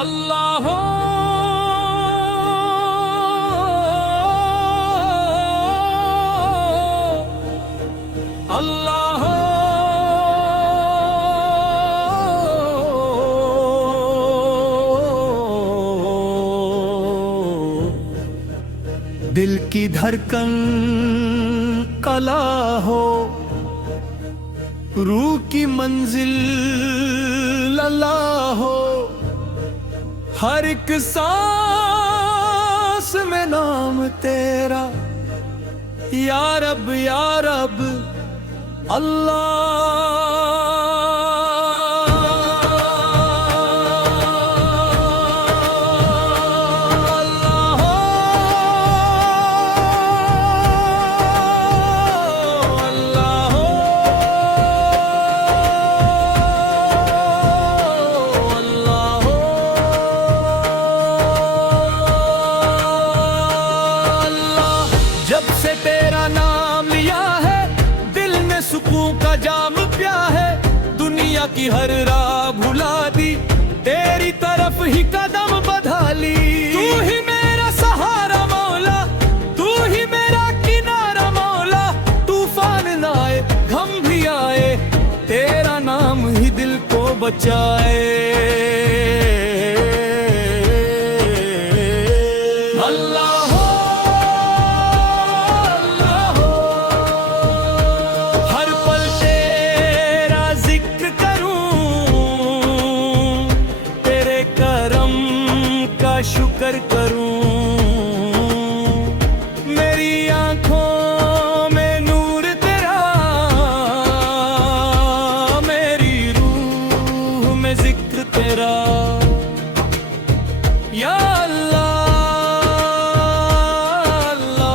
अल्लाह अल्लाह दिल की धड़कन कला हो, रूह की मंजिल अल्लाह हो, हर एक सांस में नाम तेरा या रब जब से तेरा नाम लिया है दिल ने सुकून का जाम पिया है, दुनिया की हर राह भुला दी, तेरी तरफ ही कदम बढ़ा ली। तू ही मेरा सहारा मौला, तू ही मेरा किनारा मौला, तूफान ना आए गम भी आए, तेरा नाम ही दिल को बचाए। शुक्र करूं मेरी आंखों में नूर तेरा, मेरी रूह में जिक्र तेरा या अल्लाह अल्लाह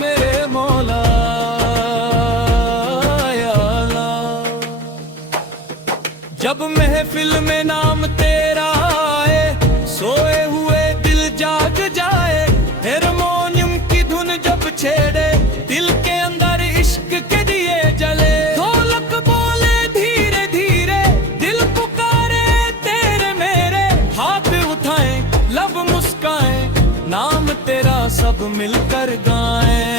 मेरे मौला या अल्लाह। जब महफिल में नाम तेरा सोए हुए दिल जाग जाए, हारमोनियम की धुन जब छेड़े दिल के अंदर इश्क के दिए जले, ढोलक बोले धीरे धीरे दिल पुकारे तेरे मेरे, हाथ उठाए लब मुस्काए नाम तेरा सब मिलकर गाएं।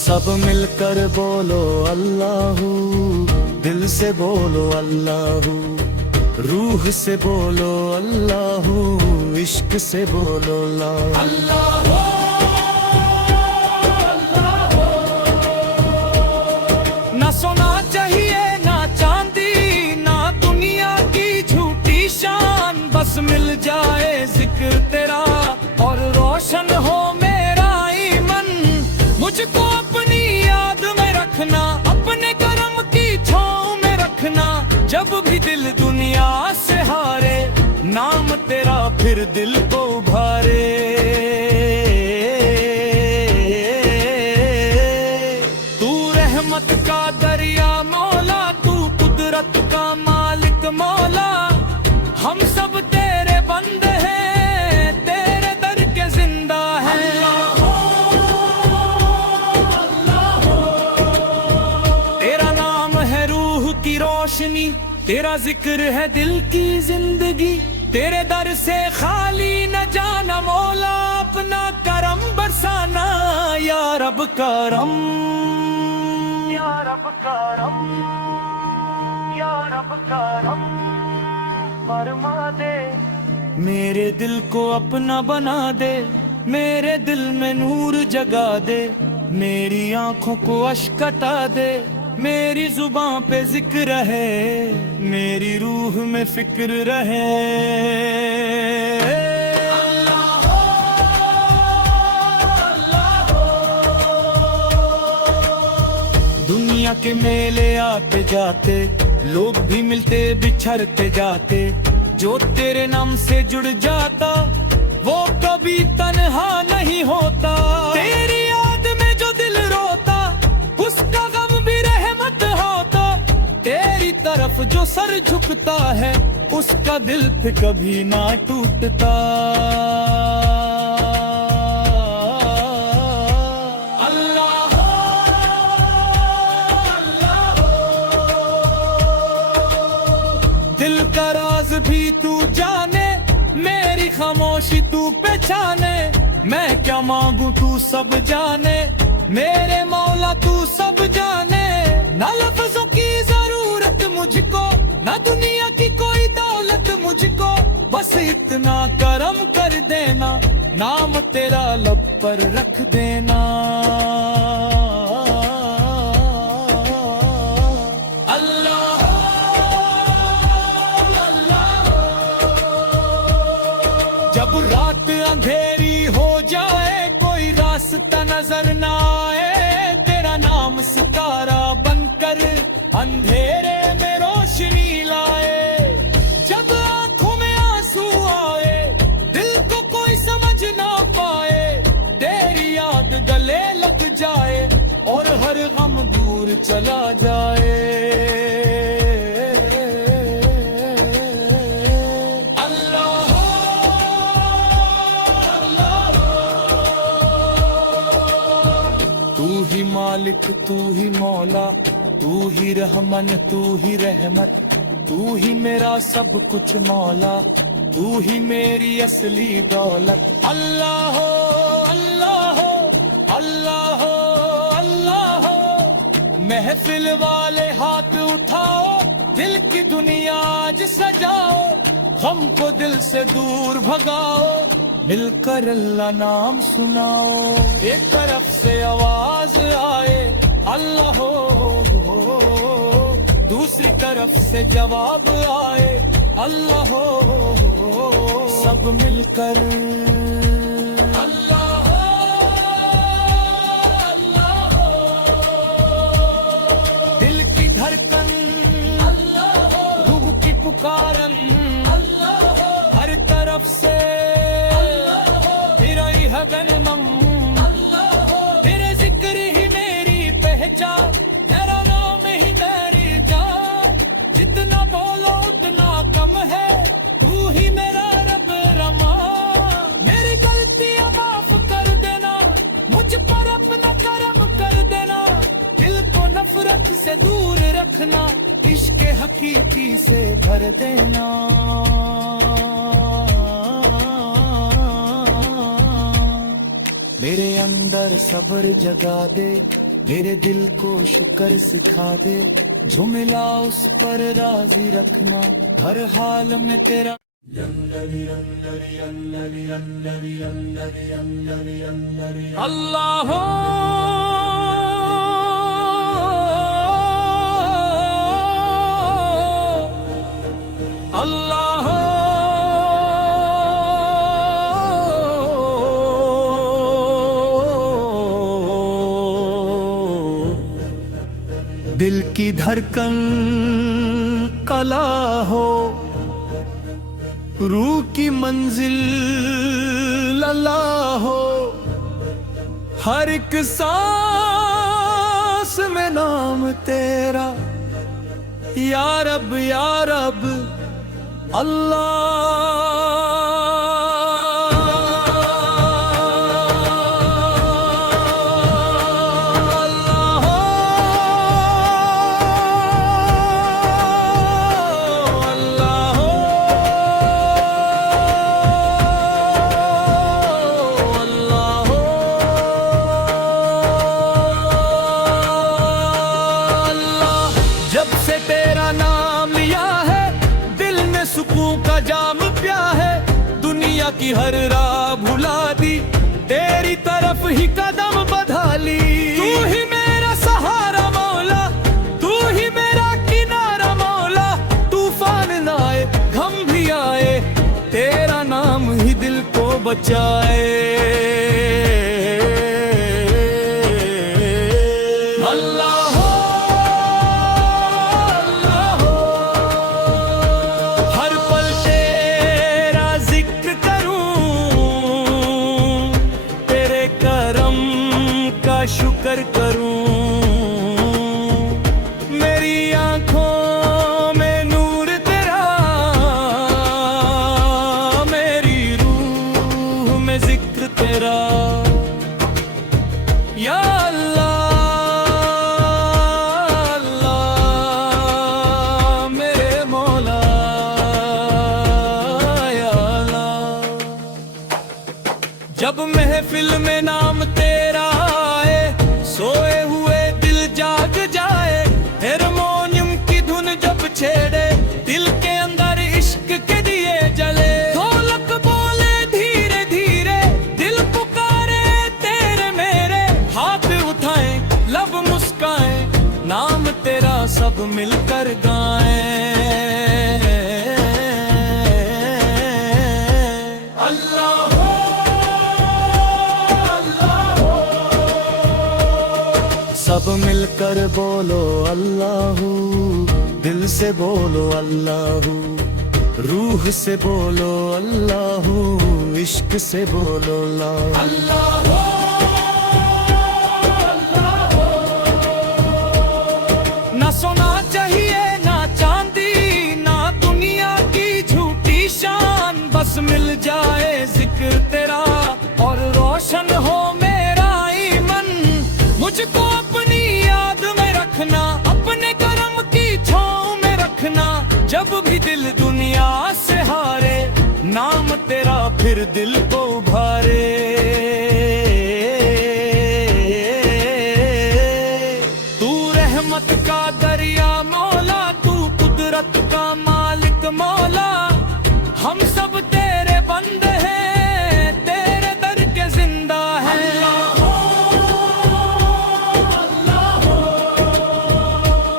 सब मिलकर बोलो अल्लाहू, दिल से बोलो अल्लाहू, रूह से बोलो अल्लाहू, इश्क से बोलो अल्लाहू। ना सोना चाहिए ना चांदी ना दुनिया की झूठी शान, बस मिल जाए जिक्र तेरा और रोशन हो मेरा ईमान। मुझको अपनी याद में रखना, अपने करम की छाँव में रखना, जब भी दिल दुनिया से हारे नाम तेरा फिर दिल को उभारे। तू रहमत का दरिया मौला, तू कुदरत का मालिक मौला, हम सब तेरे बंदे हैं, तेरे दर के जिंदा हैं। की रोशनी तेरा जिक्र है दिल की जिंदगी, तेरे दर से खाली न जाना मौला, अपना करम बरसाना या रब करम या रब करम या रब करम फरमा दे, मेरे दिल को अपना बना दे, मेरे दिल में नूर जगा दे, मेरी आंखों को अश्क हटा दे, मेरी जुबान पे जिक्र रहे, मेरी रूह में फिक्र रहे। अल्लाह अल्लाह दुनिया के मेले आते जाते लोग भी मिलते बिछड़ते जाते, जो तेरे नाम से जुड़ जाता वो कभी तन्हा नहीं होता। तेरी याद में जो दिल रोता उसका गम भी रहमत होता, तेरी तरफ जो जो सर झुकता है उसका दिल पे कभी ना टूटता। अल्लाह अल्लाह, दिल का राज भी तू जाने, मेरी खामोशी तू पहचाने। मैं क्या मांगू तू सब जाने, मेरे मौला तू सब जाने। ना लफ्जों की जरूरत मुझको, ना दुनिया की कोई दौलत मुझको, बस इतना करम कर देना, नाम तेरा लब पर रख देना। अल्लाह अल्लाह, जब रात अंधेरी हो जाए, कोई रास्ता नजर ना आए, तेरा नाम सितारा बनकर अंधेरे में रोशनी लाए। जब आंखों में आंसू आए, दिल को कोई समझ ना पाए, तेरी याद गले लग जाए और हर गम दूर चला जाए। अल्लाह अल्लाह, तू ही मालिक तू ही मौला, तू ही रहमन तू ही रहमत, तू ही मेरा सब कुछ मौला, तू ही मेरी असली दौलत। अल्लाह अल्लाह अल्लाह अल्लाह, महफिल वाले हाथ उठाओ, दिल की दुनिया आज सजाओ, गम को दिल से दूर भगाओ, मिलकर अल्लाह नाम सुनाओ। एक तरफ से आवाज आए अल्लाह हो, दूसरी तरफ से जवाब आए अल्लाह हो, सब मिलकर अल्लाह अल्लाह, दिल की धड़कन अल्लाह, रूह की पुकारन अल्लाह, हर तरफ से तेरा ही है गनमम, तेरे जिक्र ही मेरी पहचान, तेरा नाम ही मेरी जान। जितना बोलो उतना कम है, तू ही मेरा रब रमा। मेरी गलतियां माफ कर देना, मुझ पर अपना करम कर देना, दिल को नफरत से दूर रखना, इश्क हकीकी से भर देना। मेरे अंदर सब्र जगा दे, मेरे दिल को शुक्र सिखा दे, जो मिला उस पर राजी रखना, हर हाल में तेरा। अल्लाह अल्लाह दिल की धड़कन कला हो, रूह की मंजिल अल्लाह हो, हर एक सांस में नाम तेरा, या रब जाम प्या है, दुनिया की हर राह भुला दी, तेरी तरफ ही कदम बढ़ा ली। तू ही मेरा सहारा मौला, तू ही मेरा किनारा मौला, तूफान ना आए गम भी आए, तेरा नाम ही दिल को बचाए। शुक्र करूं, मेरी आंखों में जब महफिल में नाम तेरा आए, सोए हुए दिल जाग जाए। हारमोनियम की धुन जब छेड़े, दिल के अंदर इश्क के दिए जले। ढोलक बोले धीरे धीरे, दिल पुकारे तेरे मेरे। हाथ उठाए लब मुस्काए, नाम तेरा सब मिलकर गाएं। सब मिलकर बोलो अल्लाहू, दिल से बोलो अल्लाहू, रूह से बोलो अल्लाहू, इश्क से बोलो अल्लाहू। ना सोना चाहिए ना चांदी, ना दुनिया की झूठी शान। बस मिल जाए जिक्र तेरा और रोशन हो मेरा ईमान। मुझको अपनी याद में रखना, अपने करम की छाँव में रखना। जब भी दिल दुनिया से हारे, नाम तेरा फिर दिल को उभारे। तू रहमत का दरिया मौला, तू कुदरत का मालिक मौला। हम सब तेरे बंदे हैं, तेरे दर के जिंदा हैं।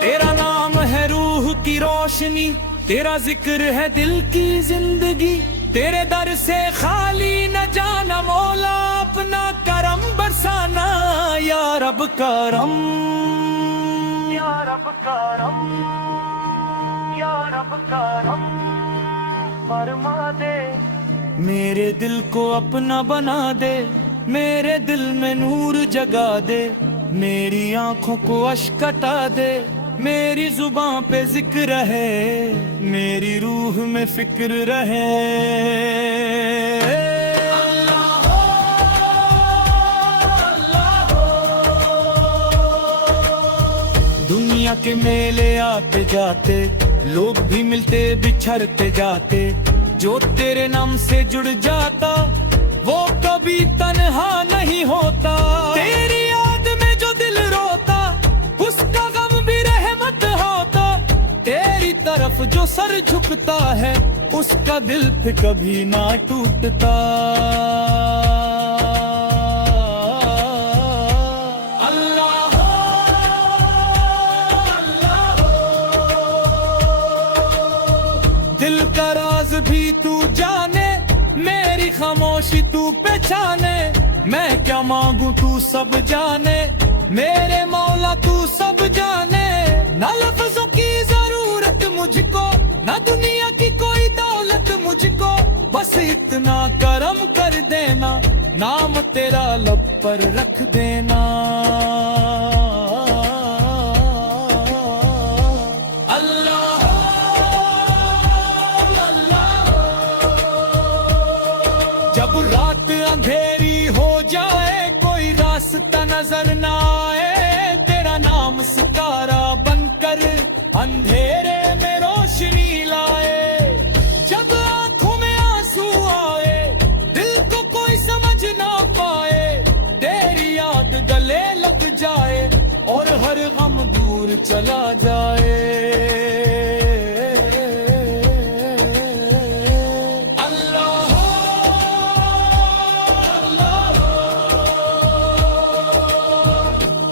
तेरा नाम है रूह की रोशनी, तेरा जिक्र है दिल की जिंदगी। तेरे दर से खाली न जाना मौला, अपना करम बरसाना। या रब करम, या रब करम, या रब करम फरमा दे। मेरे दिल को अपना बना दे, मेरे दिल में नूर जगा दे। मेरी आंखों को अश्क हटा दे, मेरी जुबान पे जिक्र रहे, मेरी रूह में फिक्र रहे। दुनिया के मेले आते जाते, लोग भी मिलते बिछड़ते जाते। जो तेरे नाम से जुड़ जाता, वो कभी तन्हा नहीं होता। तेरी याद में जो दिल रोता, उसका गम भी रहमत होता। तेरी तरफ जो सर झुकता है, उसका दिल पे कभी ना टूटता। दिल का राज भी तू जाने, मेरी खामोशी तू पहचाने। मैं क्या मांगू तू सब जाने, मेरे मौला तू सब जाने। ना लफ्जों की जरूरत मुझको, ना दुनिया की कोई दौलत मुझको। बस इतना करम कर देना, नाम तेरा लब पर रख देना। जब रात अंधेरी हो जाए, कोई रास्ता नजर ना आए। तेरा नाम सितारा बनकर अंधेरे में रोशनी लाए। जब आंखों में आंसू आए, दिल को कोई समझ ना पाए। तेरी याद गले लग जाए और हर गम दूर चला जाए।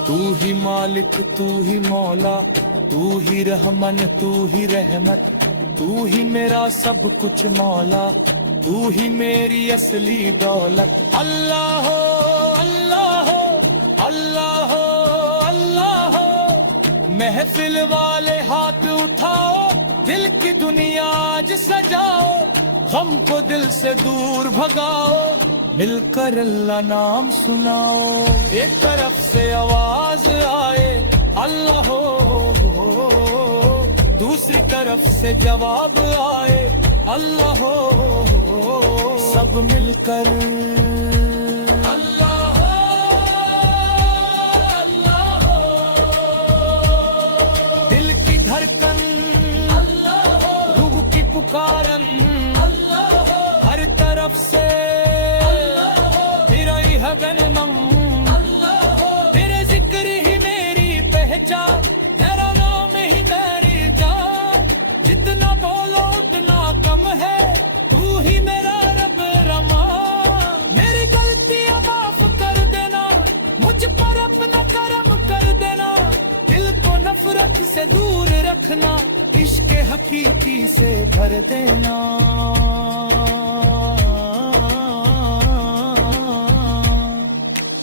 तू ही मालिक, तू ही मौला, तू ही रहमन, तू ही रहमत। तू ही मेरा सब कुछ मौला, तू ही मेरी असली दौलत। अल्लाह हो, अल्लाह हो, अल्लाह हो, अल्लाह हो। महफिल वाले हाथ उठाओ, दिल की दुनिया आज सजाओ। गम को दिल से दूर भगाओ, मिलकर अल्लाह नाम सुनाओ। एक तरफ से आवाज आए अल्लाह हो, दूसरी तरफ से जवाब आए अल्लाह हो। सब मिलकर अल्लाह हो, दिल की धड़कन अल्लाह हो, रूह की पुकारन अल्लाह हो, हर तरफ से से दूर रखना, इश्क हकीकी से भर देना।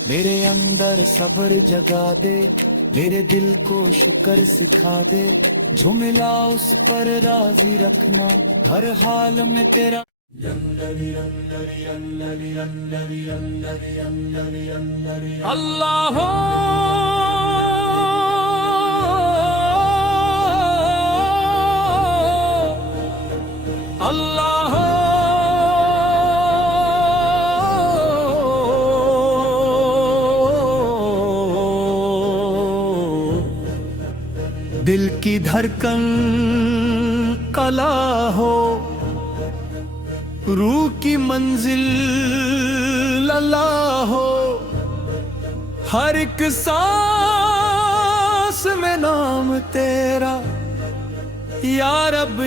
मेरे अंदर सब्र जगा दे, मेरे दिल को शुक्र सिखा दे, झुमिला उस पर राजी रखना, हर हाल में तेरा। अल्लाह अल्लाह दिल की धड़कन कला हो, रूह की मंजिल अल्लाह हो, हर एक सांस में नाम तेरा, या रब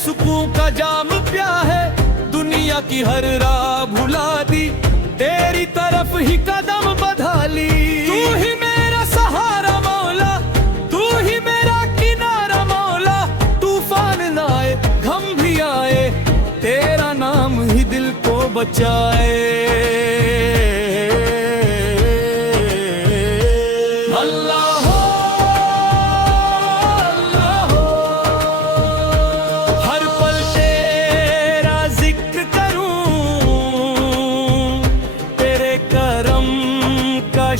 सुकून का जाम पिया है, दुनिया की हर राह भुला दी, तेरी तरफ ही कदम बढ़ा ली। तू ही मेरा सहारा मौला, तू ही मेरा किनारा मौला, तूफान ना आए गम भी आए, तेरा नाम ही दिल को बचाए।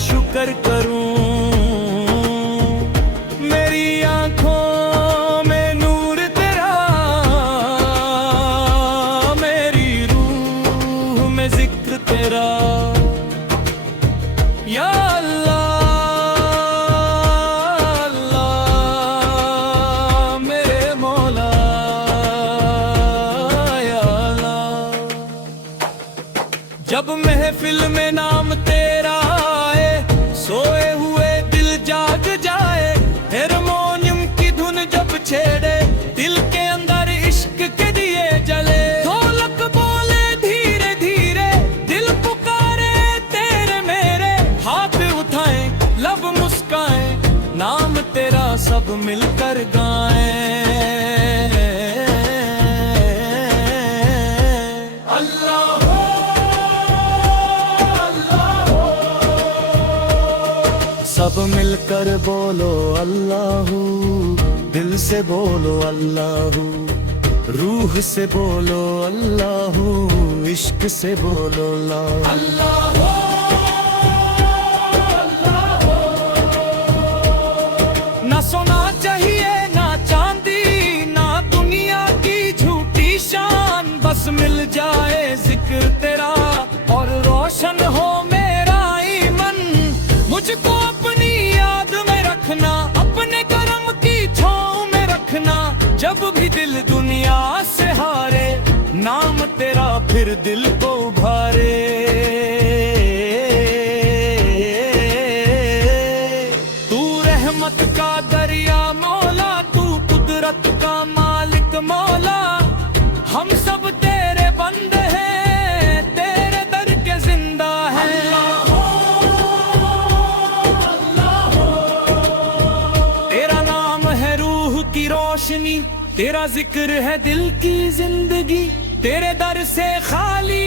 शुक्र करूं, मेरी आंखों में नूर तेरा, मेरी रूह में जिक्र तेरा, या अल्लाह अल्लाह मेरे मौला, या अल्लाह। जब महफिल में नाम तेरा सोए हुए दिल जाग जाए, हारमोनियम की धुन जब छेड़े, दिल के अंदर इश्क के दिए जले, ढोलक बोले धीरे धीरे, दिल पुकारे तेरे मेरे, हाथ उठाए लब मुस्काए, नाम तेरा सब मिलकर गाएं। सब मिलकर बोलो अल्लाहू, दिल से बोलो अल्लाहू, रूह से बोलो अल्लाहू, इश्क से बोलो अल्लाहू। ना सोना चाहिए ना चांदी, ना दुनिया की झूठी शान, बस मिल जाए जिक्र तेरा और रोशन हो मेरा ईमान। मुझको अपनी याद में रखना, अपने करम की छाँव में रखना, जब भी दिल दुनिया से हारे, नाम तेरा फिर दिल को उभारे। तू रहमत का दरिया मौला, तू कुदरत का मालिक मौला, हम सब तेरे बंदे हैं, तेरे दर के जिंदा हैं। की रोशनी, तेरा जिक्र है दिल की जिंदगी, तेरे दर से खाली